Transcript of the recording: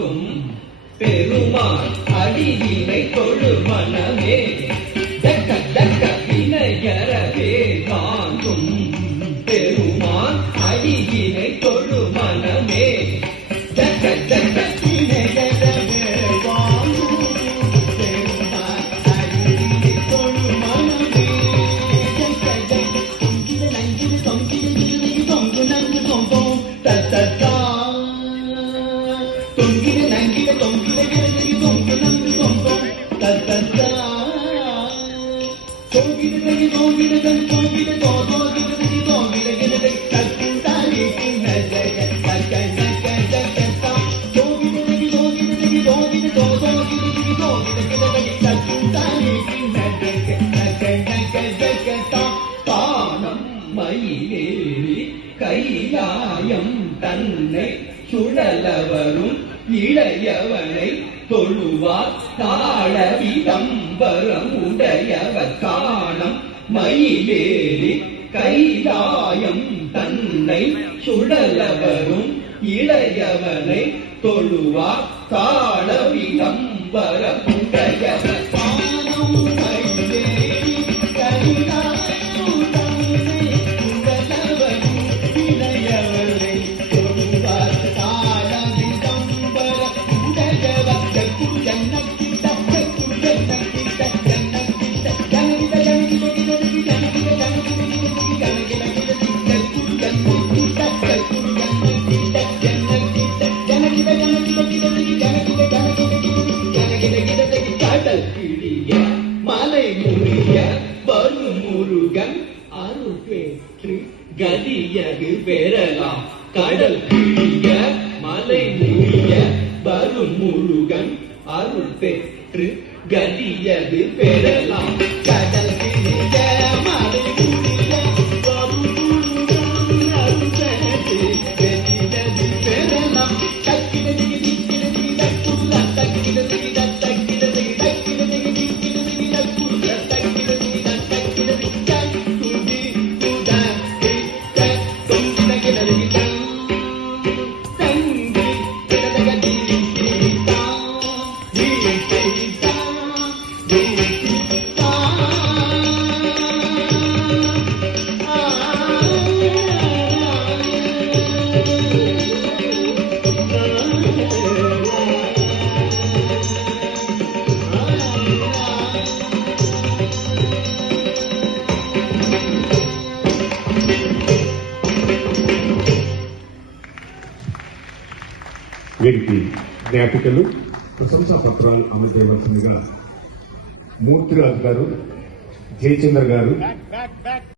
வாங்கும் பெருமாள் அடியினை தொழு மனமே தக்க தக்க வினையறவே வாங்கும் பெருமாள் அடியினை தொழு மனமே தக்க தக்க வினையறவே வாங்கும் பெருமாள் அடியினை தொழு மனமே தக்க தக்க தொங்கிட நங்கிட தொங்கிட தொங்கு நங்கு தொங்கும் தத்தா தொங்கிட நங்கிட தொங்கிட கிடக்கு தொங்கு நங்கு தொங்கும் தத்தா தொங்கிட தகி தொங்கிட தகி தொங்கிட தோகிட தகி தொங்கிட கிடக்கு தக்கு தாரி கிண்ணஜக தக்க தக்க தக்க தொங்கிட தகி தொங்கிட தகி தொங்கிட தோகிட தகி தொங்கிட கிடக்கு தக்கு தாரி கிண்ணஜக தக்க தக்க தக்க தானம் மயிலேறி கைலாயம் தன்னை சுழலவரும் இளையவனை தொழுவார் தாழ விதம்பரம் உடையவர் காணம் மயிலேறி கைலாயம் தன்னை சுழலவரும் இளையவனை தொழுவார் தாழ விதம்பரம் உடையவர் காணம் மயிலேறி கைலாயம் தன்னை சுழலவரும் இளையவனை தொழுவார் தாழ விதம்பரம் உடையவர் கடல் கிழிய மலை முறிய வரும் முருகன் அருள் பெற்று கதியது பெறலாம் கடல் கிழிய மலை முறிய வரும் முருகன் அருள் பெற்று கதியது பெறலாம் கடல் கிழிய மலை முறிய வரும் முருகன் அருள் பெற்று கதியது பெறலாம் వీరికి జ్ఞాపికలు ప్రశంసా పత్రాలు అమలు చేయవలసిందిగా మూర్తిరాజు గారు, జయచంద్ర గారు